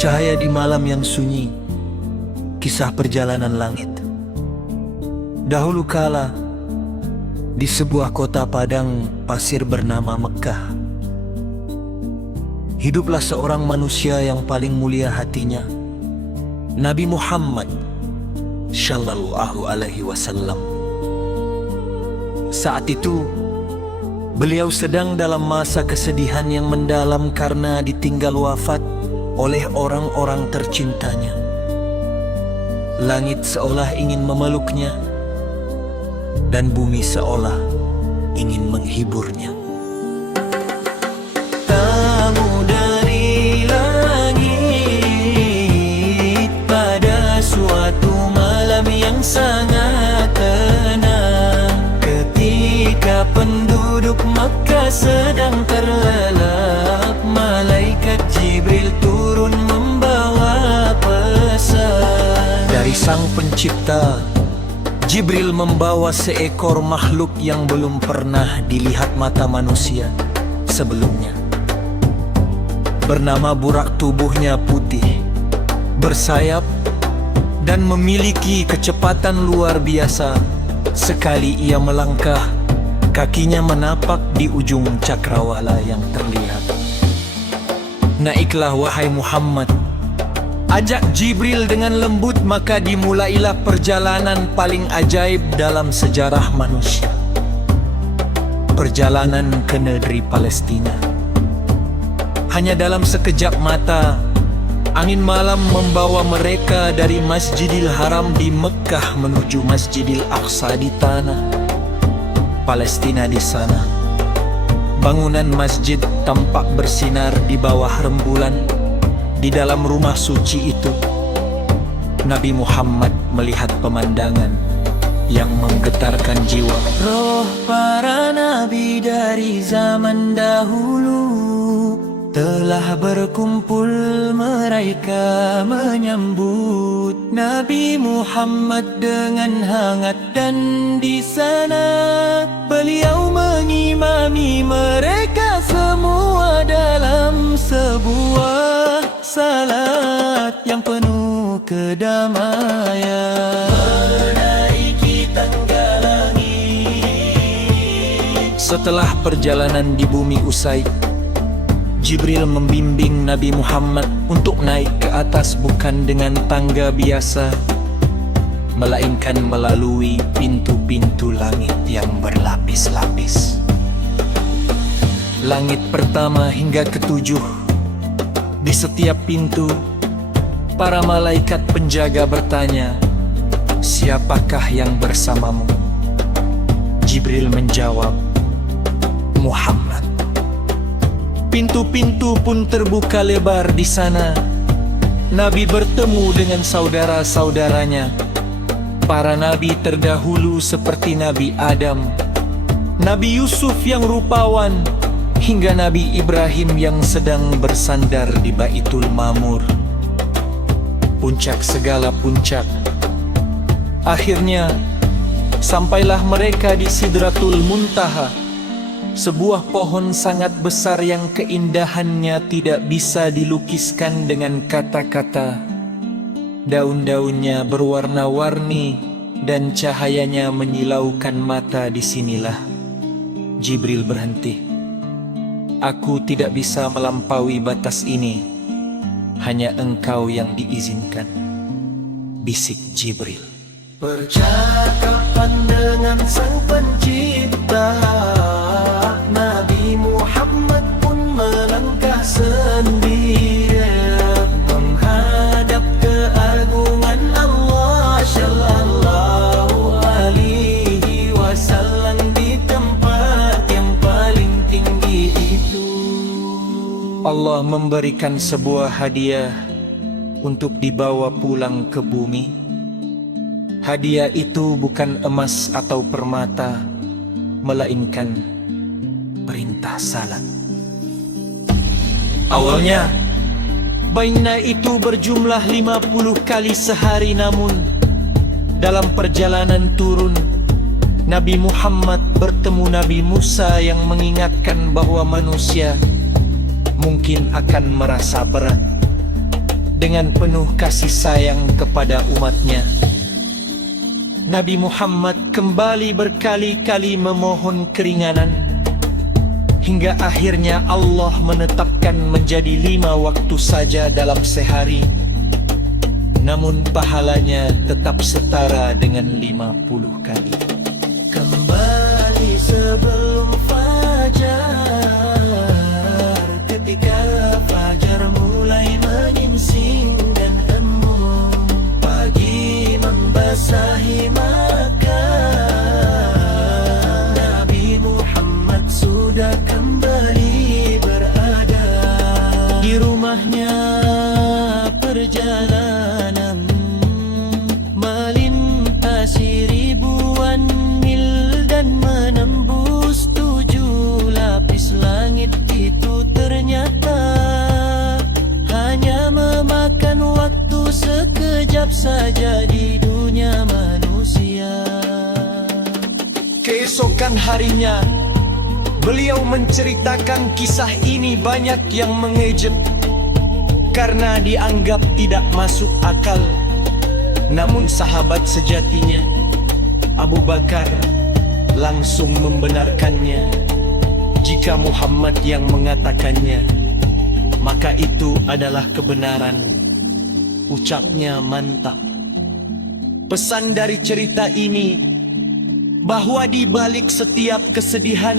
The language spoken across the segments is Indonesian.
Cahaya di malam yang sunyi, kisah perjalanan langit. Dahulu kala, di sebuah kota padang pasir bernama Mekkah, hiduplah seorang manusia yang paling mulia hatinya, Nabi Muhammad Shallallahu Alaihi Wasallam. Saat itu, beliau sedang dalam masa kesedihan yang mendalam karena ditinggal wafat oleh orang-orang tercintanya. Langit seolah ingin memeluknya, dan bumi seolah ingin menghiburnya. Tamu dari langit pada suatu malam yang sangat tenang, ketika penduduk Makkah sedang terlelap, malaikat Jibril turun membawa pesan dari Sang Pencipta. Jibril membawa seekor makhluk yang belum pernah dilihat mata manusia sebelumnya. Bernama burak, tubuhnya putih, bersayap, dan memiliki kecepatan luar biasa. Sekali ia melangkah, kakinya menapak di ujung cakrawala yang terlihat. Naiklah wahai Muhammad, ajak Jibril dengan lembut, maka dimulailah perjalanan paling ajaib dalam sejarah manusia. Perjalanan ke negeri Palestina. Hanya dalam sekejap mata, angin malam membawa mereka dari Masjidil Haram di Mekkah menuju Masjidil Aqsa di tanah Palestina. Di sana, bangunan masjid tampak bersinar di bawah rembulan. Di dalam rumah suci itu, Nabi Muhammad melihat pemandangan yang menggetarkan jiwa. Roh para nabi dari zaman dahulu telah berkumpul, mereka menyambut Nabi Muhammad dengan hangat, dan di sana beliau mengimami mereka semua dalam sebuah salat yang penuh kedamaian. Menaiki tangga langit. Setelah perjalanan di bumi usai, Jibril membimbing Nabi Muhammad untuk naik ke atas bukan dengan tangga biasa, melainkan melalui pintu-pintu langit yang berlapis-lapis. Langit pertama hingga ketujuh. Di setiap pintu, para malaikat penjaga bertanya, "Siapakah yang bersamamu?" Jibril menjawab, "Muhammad." Pintu-pintu pun terbuka lebar di sana. Nabi bertemu dengan saudara-saudaranya, para nabi terdahulu seperti Nabi Adam, Nabi Yusuf yang rupawan, hingga Nabi Ibrahim yang sedang bersandar di Baitul Ma'mur. Puncak segala puncak. Akhirnya, sampailah mereka di Sidratul Muntaha, sebuah pohon sangat besar yang keindahannya tidak bisa dilukiskan dengan kata-kata. Daun-daunnya berwarna-warni dan cahayanya menyilaukan mata. Disinilah Jibril berhenti. "Aku tidak bisa melampaui batas ini, hanya engkau yang diizinkan," bisik Jibril. Percakapan dengan Sang Pencipta, Nabi Muhammad pun melangkah sendirian menghadap keagungan Allah Shallallahu Alaihi Wasallam di tempat yang paling tinggi itu. Allah memberikan sebuah hadiah untuk dibawa pulang ke bumi. Hadiah itu bukan emas atau permata, melainkan perintah salat. Awalnya, baina itu berjumlah 50 kali sehari, namun Dalam perjalanan turun, Nabi Muhammad bertemu Nabi Musa yang mengingatkan bahwa manusia mungkin akan merasa berat. Dengan penuh kasih sayang kepada umatnya, Nabi Muhammad kembali berkali-kali memohon keringanan, hingga akhirnya Allah menetapkan menjadi 5 waktu saja dalam sehari. Namun pahalanya tetap setara dengan 50 kali. Kembali sebelum fajar, ketika fajar mulai menyingsing dan embun, pagi membasahi makan, Nabi Muhammad sudah kembali berada di rumahnya. Perjalanan melintasi ribuan mil dan menembus 7 lapis langit, itu ternyata hanya memakan waktu sekejap saja di dunia manusia. Keesokan harinya, beliau menceritakan kisah ini, banyak yang mengejek karena dianggap tidak masuk akal. Namun sahabat sejatinya, Abu Bakar, langsung membenarkannya. Jika Muhammad yang mengatakannya, maka itu adalah kebenaran. Ucapnya mantap. Pesan dari cerita ini, bahwa di balik setiap kesedihan,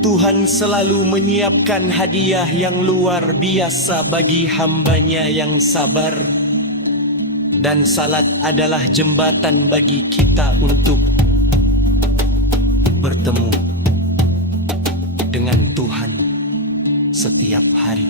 Tuhan selalu menyiapkan hadiah yang luar biasa bagi hambanya yang sabar. Dan salat adalah jembatan bagi kita untuk bertemu dengan Tuhan setiap hari.